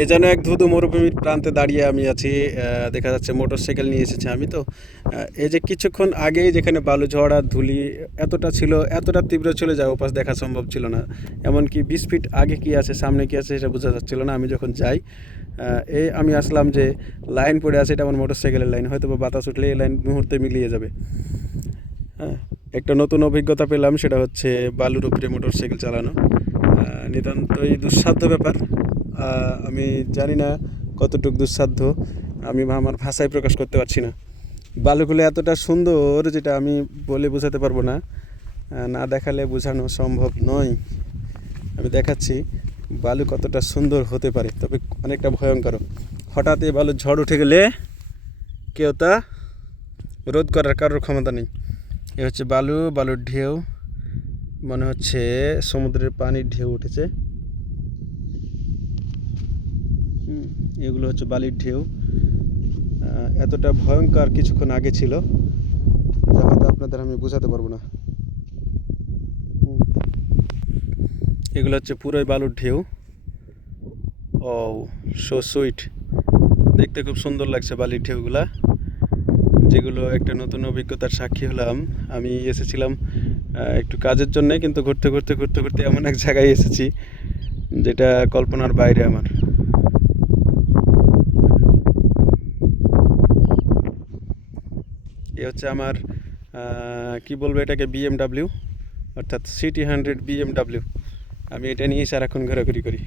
এ যেন এক ধুধু মরুভূমির প্রান্তে দাঁড়িয়ে আমি আছি। দেখা যাচ্ছে মোটরসাইকেল নিয়ে এসেছি আমি তো। এই যে কিছুক্ষণ আগেই যেখানে বালু ঝড় আর ধুলি এতটা ছিল, এতটা তীব্র ছিল যা ওপাশ দেখা সম্ভব ছিল না। এমনকি 20 ফিট আগে কি আছে সামনে কি আছে সেটা বোঝা যাচ্ছিল না। আমি যখন যাই এই আমি আসলাম যে লাইন পড়ে আছে, এটা আমার মোটরসাইকেলের লাইন, হয়তো বা বাতাস উঠলে এই লাইন মুহূর্তে মিলিয়ে যাবে। হ্যাঁ, একটা নতুন অভিজ্ঞতা পেলাম, সেটা হচ্ছে বালুর উপরে মোটরসাইকেল চালানো। নিতান্তই দুঃসাধ্য ব্যাপার। আমি জানি না কতটুকু দুঃসাধ্য, আমি আমার ভাষায় প্রকাশ করতে পারছি না। বালুগুলো এতটা সুন্দর যেটা আমি বলে বোঝাতে পারবো না। না দেখালে বোঝানো সম্ভব নয়। আমি দেখাচ্ছি বালু কতটা সুন্দর হতে পারে, তবে অনেকটা ভয়ঙ্কর। হঠাৎ এই বালুর ঝড় উঠে গেলে কেউ তা রোধ করার কারোর ক্ষমতা নেই। এ হচ্ছে বালু, বালুর ঢেউ, মনে হচ্ছে সমুদ্রের পানির ঢেউ উঠেছে। এগুলো হচ্ছে বালির ঢেউ। এতটা ভয়ঙ্কর কিছুক্ষণ আগে ছিল যা হয়তো আপনাদের আমি বোঝাতে পারবো না। হুম, এগুলো হচ্ছে পুরোই বালুর ঢেউ। ও, সো সুইট, দেখতে খুব সুন্দর লাগছে বালির ঢেউগুলা, যেগুলো একটা নতুন অভিজ্ঞতার সাক্ষী হলাম। আমি এসেছিলাম একটু কাজের জন্যে, কিন্তু ঘুরতে ঘুরতে ঘুরতে ঘুরতে এমন এক জায়গায় এসেছি যেটা কল্পনার বাইরে আমার। এ হচ্ছে আমার কি বলবো এটাকে, বিএমডাব্লিউ, অর্থাৎ সিটি 100 বিএমডাব্লিউ। আমি এটা নিয়েই সারাক্ষণ ঘোরাঘুরি করি।